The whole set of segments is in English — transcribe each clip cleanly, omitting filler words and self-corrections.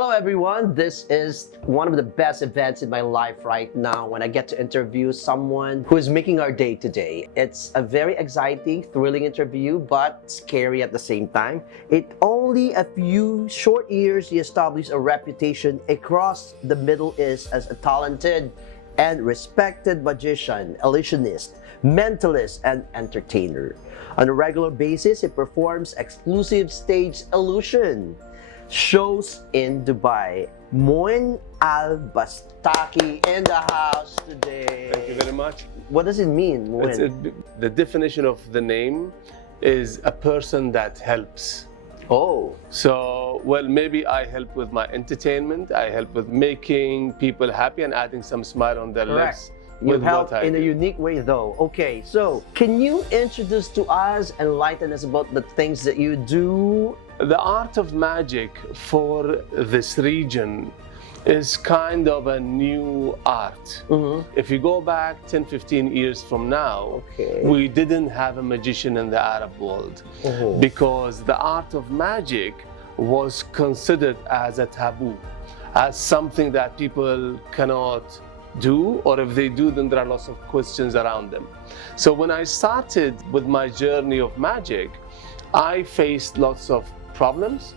Hello everyone, this is one of the best events in my life right now when I get to interview someone who is making our day today. It's a very exciting, thrilling interview, but scary at the same time. In only a few short years, he established a reputation across the Middle East as a talented and respected magician, illusionist, mentalist, and entertainer. On a regular basis, he performs exclusive stage illusion shows in Dubai. Moein Al Bastaki in the house today. Thank you very much. What does it mean, Moein? The definition of the name is a person that helps. Oh. So, well, maybe I help with my entertainment. I help with making people happy and adding some smile on their lips. You help in a unique way though. Okay, so can you introduce to us, enlighten us about the things that you do? The art of magic for this region is kind of a new art. If you go back 10, 15 years from now, we didn't have a magician in the Arab world because the art of magic was considered as a taboo, as something that people cannot do, or if they do, then there are lots of questions around them. So when I started with my journey of magic, I faced lots of problems.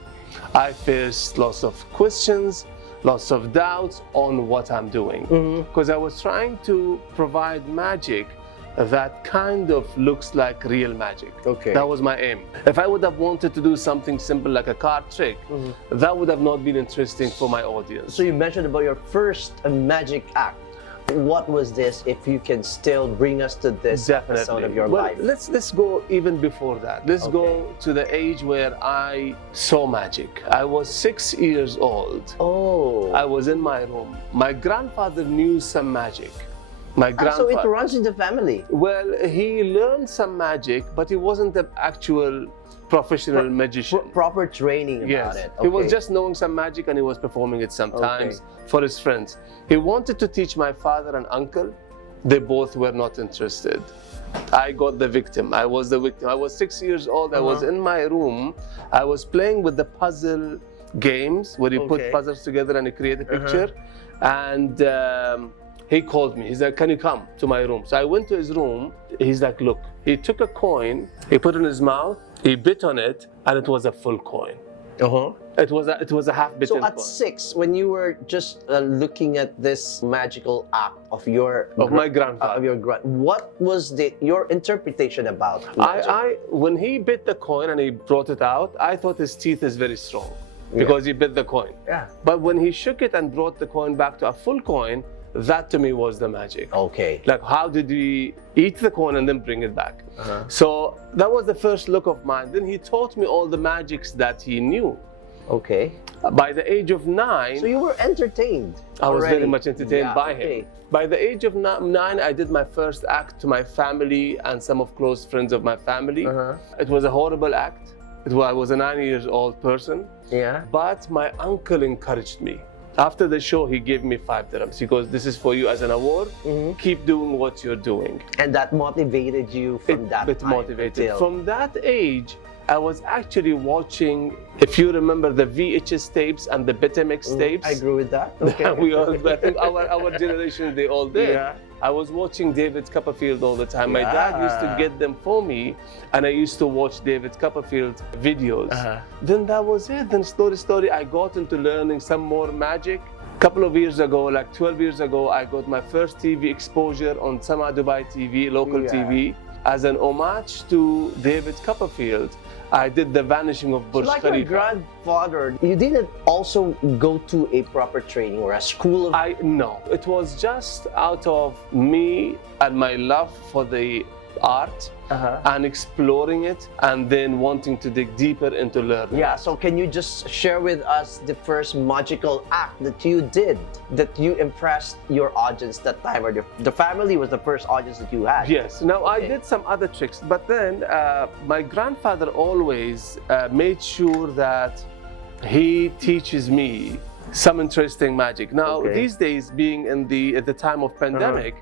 I faced lots of questions, lots of doubts on what I'm doing, because I was trying to provide magic that kind of looks like real magic. That was my aim. If I would have wanted to do something simple like a card trick, that would have not been interesting for my audience. So you mentioned about your first magic act. What was this, if you can still bring us to this episode of your life? Let's go even before that. Let's go to the age where I saw magic. I was 6 years old. Oh. I was in my room. My grandfather knew some magic. My grandfather. So it runs in the family. Well, he learned some magic, but he wasn't the actual professional magician. Proper training about it. He was just knowing some magic and he was performing it sometimes for his friends. He wanted to teach my father and uncle. They both were not interested. I got the victim. I was the victim. I was 6 years old. I was in my room. I was playing with the puzzle games where you put puzzles together and you create a picture. And he called me. He's like, can you come to my room? So I went to his room. He's like, look. He took a coin, he put it in his mouth, he bit on it, and it was a full coin. It was a half-bitten coin. So at 6, when you were just looking at this magical act of my grandfather, what was your interpretation about magic? When he bit the coin and he brought it out, I thought his teeth is very strong because he bit the coin. But when he shook it and brought the coin back to a full coin, that to me was the magic. Like, how did he eat the coin and then bring it back? So that was the first look of mine. Then he taught me all the magics that he knew. By the age of 9. So you were entertained. I was very much entertained by him. By the age of 9, I did my first act to my family and some of close friends of my family. It was a horrible act. I was a 9-year-old person. But my uncle encouraged me. After the show, he gave me 5 dirhams. He goes, this is for you as an award. Keep doing what you're doing. And that motivated you from that time? It motivated. From that age, I was actually watching, if you remember, the VHS tapes and the Betamax tapes. I agree with that. I think our generation, they all did. I was watching David Copperfield all the time. My dad used to get them for me, and I used to watch David Copperfield videos. Then that was it. Then slowly, I got into learning some more magic. A couple of years ago, like 12 years ago, I got my first TV exposure on Sama Dubai TV, local TV. As an homage to David Copperfield, I did the vanishing of Burj Khalifa. Like your grandfather, you didn't also go to a proper training or a school of... No, it was just out of me and my love for the art and exploring it, and then wanting to dig deeper into learning. So can you just share with us the first magical act that you did, that you impressed your audience that time, or the family was the first audience that you had? Yes. Now I did some other tricks, but then my grandfather always made sure that he teaches me some interesting magic. Now, these days, being at the time of pandemic,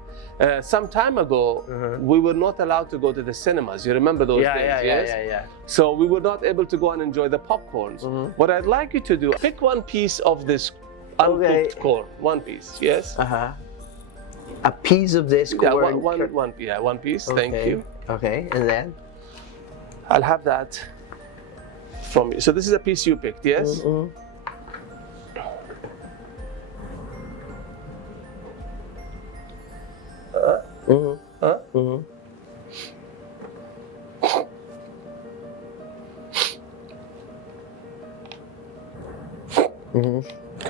some time ago, we were not allowed to go to the cinemas. You remember those days, yes? Yeah. So we were not able to go and enjoy the popcorns. What I'd like you to do, pick one piece of this uncooked corn. One piece, yes? A piece of this corn. One piece. Thank you. Okay, and then? I'll have that from you. So this is a piece you picked, yes? Can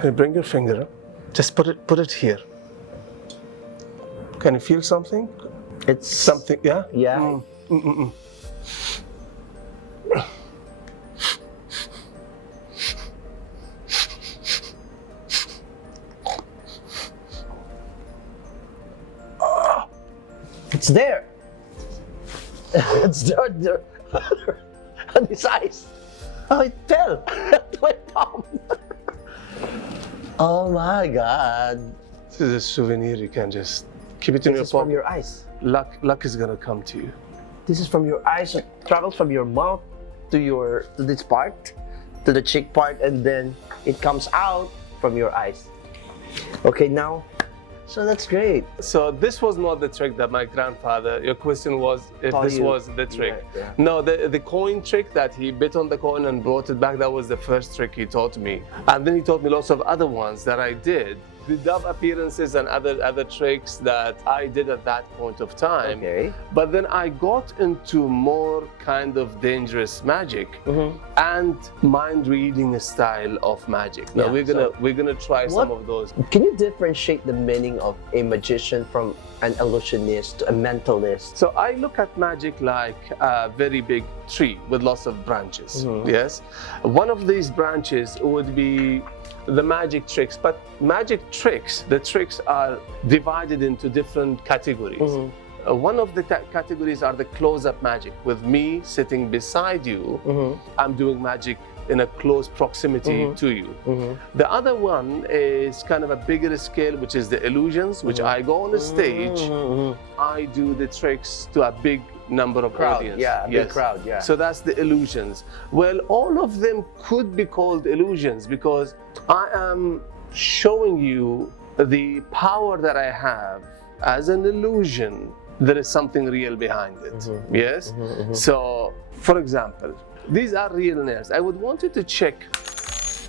you bring your finger up? Just put it here. Can you feel something? It's something, yeah? Yeah. It's there. It's there. On his eyes. Oh, it fell to my palm. Oh my God. This is a souvenir. You can just keep it in your pocket. This is from your eyes. Luck is gonna come to you. This is from your eyes. It travels from your mouth to this part, to the cheek part, and then it comes out from your eyes. Okay, now. So that's great. So this was not the trick that my grandfather, your question was if this was the trick. Yeah. No, the coin trick that he bit on the coin and brought it back, that was the first trick he taught me. And then he taught me lots of other ones that I did. The dove appearances and other tricks that I did at that point of time. Okay. But then I got into more kind of dangerous magic and mind reading style of magic. Now we're gonna try some of those. Can you differentiate the meaning of a magician from an illusionist to a mentalist? So I look at magic like a very big tree with lots of branches. Yes. One of these branches would be the magic tricks, but magic tricks, the tricks are divided into different categories. One of the categories are the close-up magic. With me sitting beside you, I'm doing magic in a close proximity to you. The other one is kind of a bigger scale, which is the illusions, which I go on the stage, I do the tricks to a big number of audience. Yeah, big crowd, yeah. So that's the illusions. Well, all of them could be called illusions because I am showing you the power that I have as an illusion. There is something real behind it. Yes? So, for example, these are real nerves. I would want you to check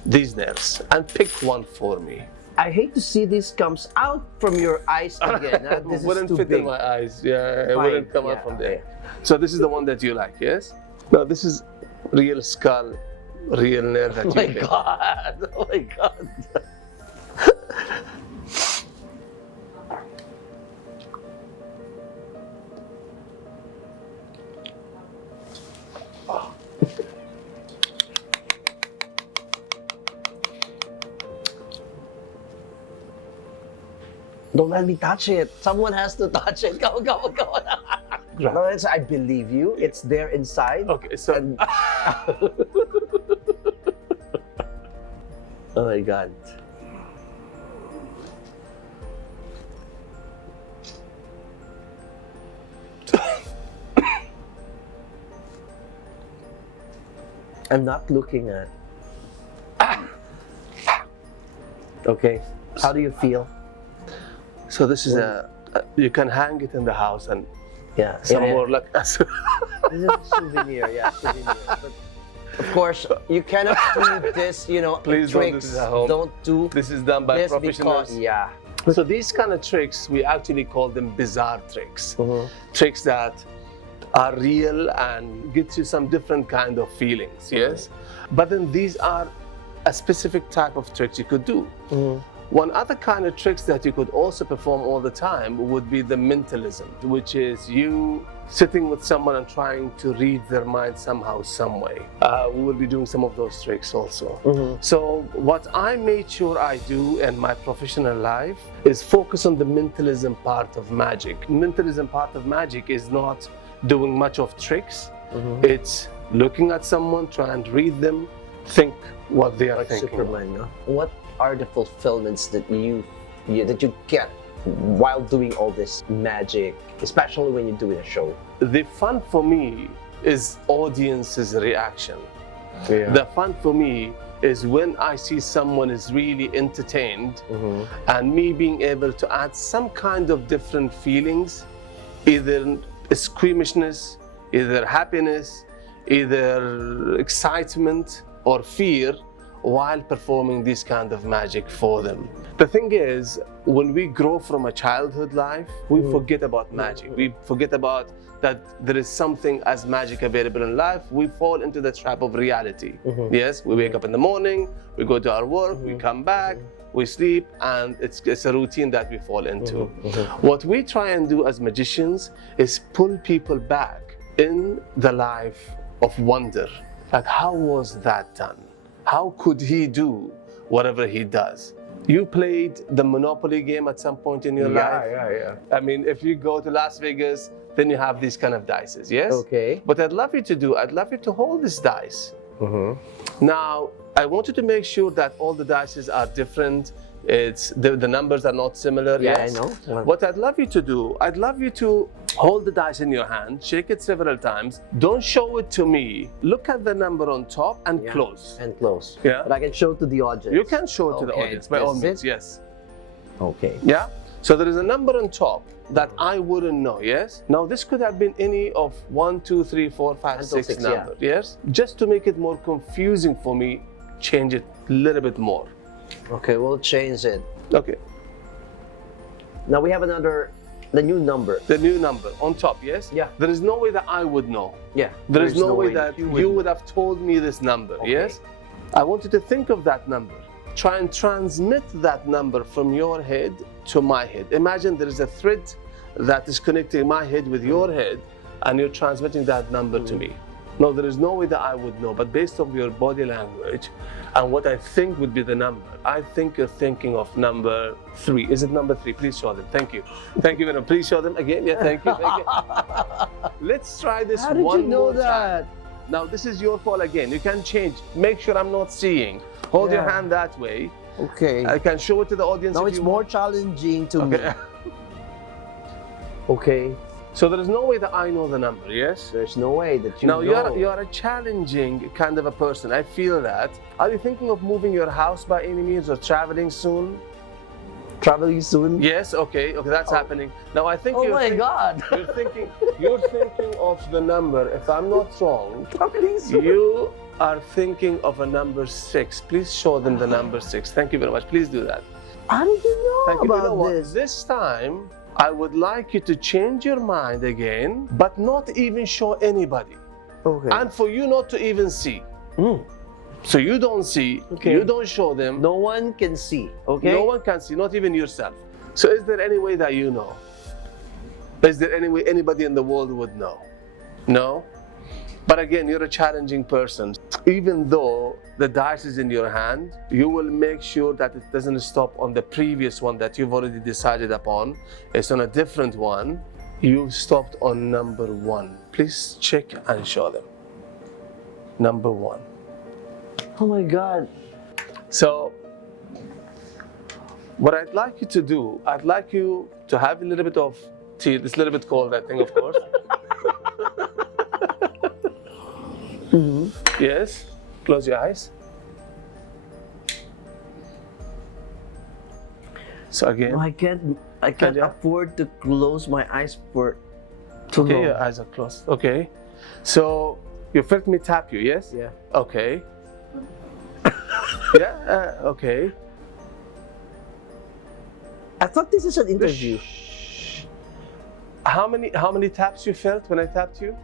these nerves and pick one for me. I hate to see this comes out from your eyes again. This wouldn't is too fit big. in my eyes. Yeah, it Fine. wouldn't come out from there. So this is the one that you like, yes? Now this is real skull, real nerve that Oh you my pick. God! Oh my God! Don't let me touch it. Someone has to touch it. Go. No, I believe you. It's there inside. Okay, so And... Oh my God. I'm not looking at. Okay. How do you feel? So this is you can hang it in the house and some more like This is a souvenir, souvenir. But of course, you cannot do this, Please don't do tricks. this at home. Don't do this is done by this professionals. because, So these kind of tricks, we actually call them bizarre tricks. Tricks that are real and get you some different kind of feelings, yes? But then these are a specific type of tricks you could do. One other kind of tricks that you could also perform all the time would be the mentalism, which is you sitting with someone and trying to read their mind somehow, some way. We will be doing some of those tricks also. So what I made sure I do in my professional life is focus on the mentalism part of magic. Mentalism part of magic is not doing much of tricks. It's looking at someone, trying to read them, think what they are like thinking. Superman, no? What are the fulfillments that you get while doing all this magic, especially when you're doing a show? The fun for me is audience's reaction. Yeah. The fun for me is when I see someone is really entertained, and me being able to add some kind of different feelings, either squeamishness, either happiness, either excitement or fear, while performing this kind of magic for them. The thing is, when we grow from a childhood life, we forget about magic. We forget about that there is something as magic available in life. We fall into the trap of reality. Yes, we wake up in the morning, we go to our work, we come back, we sleep, and it's a routine that we fall into. What we try and do as magicians is pull people back in the life of wonder. Like, how was that done? How could he do whatever he does? You played the Monopoly game at some point in your life. Yeah. I mean, if you go to Las Vegas, then you have these kind of dices, yes? Okay. But I'd love you to hold this dice. Now, I want you to make sure that all the dices are different. It's the numbers are not similar. Yeah, yes? I know. What I'd love you to do, I'd love you to hold the dice in your hand, shake it several times. Don't show it to me. Look at the number on top and close. And close. Yeah. But I can show it to the audience. You can show it to the audience, by all means, yes. Okay. Yeah? So there is a number on top that I wouldn't know, yes? Now this could have been any of 1, 2, 3, 4, 5, Until 6 yeah. numbers, yes? Just to make it more confusing for me, change it a little bit more. Okay, we'll change it. Okay. Now we have the new number. The new number on top, yes? Yeah. There is no way that I would know. Yeah. There is no way that you would have told me this number, yes? I want you to think of that number. Try and transmit that number from your head to my head. Imagine there is a thread that is connecting my head with your head, and you're transmitting that number to me. No, there is no way that I would know, but based on your body language and what I think would be the number, I think you're thinking of number 3. Is it number 3? Please show them. Thank you. Thank you, madam. Please show them again. Yeah, thank you. Thank you. Let's try this How did one you know more that? time. Now, this is your call again. You can change. Make sure I'm not seeing. Hold your hand that way. Okay. I can show it to the audience. Now if it's you more want. challenging to me. Okay. So there is no way that I know the number, yes? There's no way that you Now know. you are a challenging kind of a person. I feel that. Are you thinking of moving your house by any means or traveling soon? Traveling soon? Yes. Okay. Okay, that's happening. Now I think Oh my God. You're thinking of the number. If I'm not wrong, Traveling soon. you are thinking of a number 6. Please show them the number 6. Thank you very much. Please do that. How did you know Thank you. about You know what? this? This time, I would like you to change your mind again, but not even show anybody. Okay. And for you not to even see. So you don't see, you don't show them. No one can see, okay? No one can see, not even yourself. So is there any way that you know? Is there any way anybody in the world would know? No? But again, you're a challenging person. Even though the dice is in your hand, you will make sure that it doesn't stop on the previous one that you've already decided upon. It's on a different one. You've stopped on number 1. Please check and show them. Number 1. Oh my God. So, what I'd like you to do, I'd like you to have a little bit of tea. It's a little bit cold, I think, of course. Yes. Close your eyes. So again. No, I can't afford to close my eyes for too Okay, long. your eyes are closed. Okay. So you felt me tap you, yes? Yeah. Okay. Yeah. Okay. I thought this is an interview. How many taps you felt when I tapped you?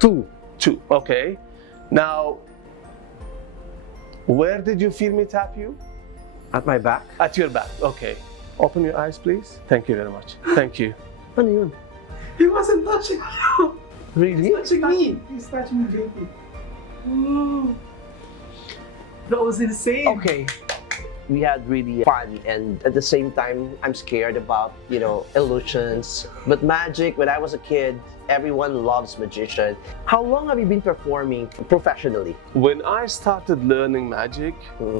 2. 2. Okay. Now, where did you feel me tap you? At my back. At your back. Okay. Open your eyes, please. Thank you very much. Thank you. Ano yun? He wasn't touching you. Really? He's touching me. He's touching me, baby. That was insane. Okay. we had really fun, and at the same time, I'm scared about, illusions. But magic, when I was a kid, everyone loves magician. How long have you been performing professionally? When I started learning magic,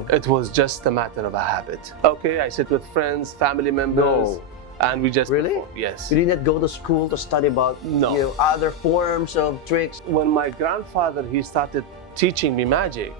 it was just a matter of a habit. Okay, I sit with friends, family members, and we just Really? perform. Yes. You didn't go to school to study about other forms of tricks? When my grandfather, he started teaching me magic,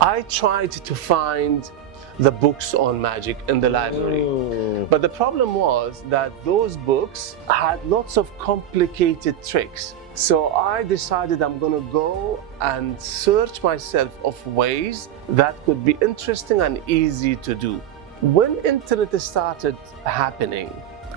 I tried to find the books on magic in the library. But the problem was that those books had lots of complicated tricks. So I decided I'm gonna go and search myself of ways that could be interesting and easy to do. When internet started happening,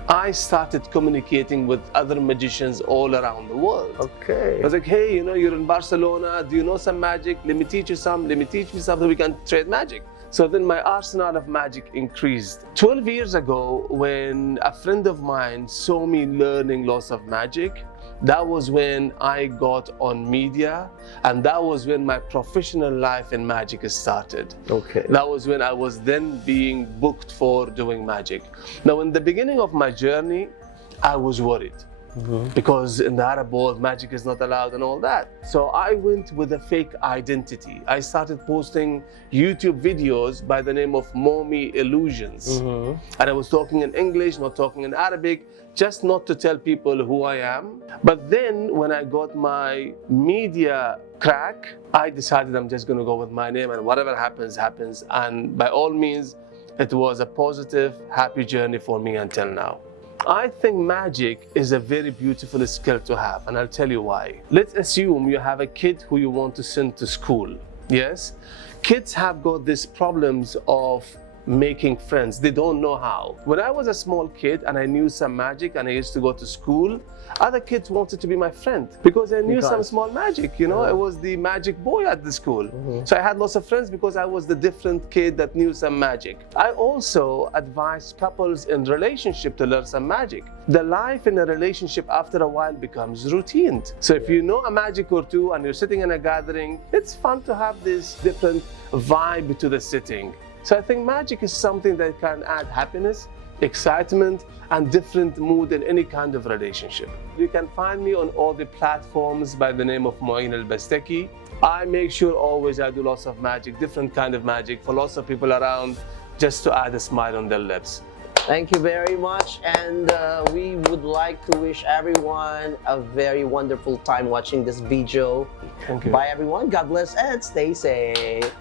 I started communicating with other magicians all around the world. Okay. I was like, hey, you're in Barcelona, do you know some magic? Let me teach you some, let me teach you something, we can trade magic. So then my arsenal of magic increased. 12 years ago, when a friend of mine saw me learning lots of magic, that was when I got on media, and that was when my professional life in magic started. Okay. That was when I was then being booked for doing magic. Now, in the beginning of my journey, I was worried. Because in the Arab world, magic is not allowed and all that. So I went with a fake identity. I started posting YouTube videos by the name of Moein Illusionist. And I was talking in English, not talking in Arabic, just not to tell people who I am. But then when I got my media crack, I decided I'm just gonna go with my name, and whatever happens, happens. And by all means, it was a positive, happy journey for me until now. I think magic is a very beautiful skill to have, and I'll tell you why. Let's assume you have a kid who you want to send to school. Yes? Kids have got these problems of making friends. They don't know how. When I was a small kid and I knew some magic and I used to go to school, other kids wanted to be my friend because I knew some small magic, I was the magic boy at the school. So I had lots of friends because I was the different kid that knew some magic. I also advise couples in relationship to learn some magic. The life in a relationship after a while becomes routine. So if you know a magic or two and you're sitting in a gathering, it's fun to have this different vibe to the sitting. So I think magic is something that can add happiness, excitement, and different mood in any kind of relationship. You can find me on all the platforms by the name of Moein Al Bastaki. I make sure always I do lots of magic, different kind of magic for lots of people around, just to add a smile on their lips. Thank you very much, and we would like to wish everyone a very wonderful time watching this video. Thank you. Bye everyone, God bless and stay safe.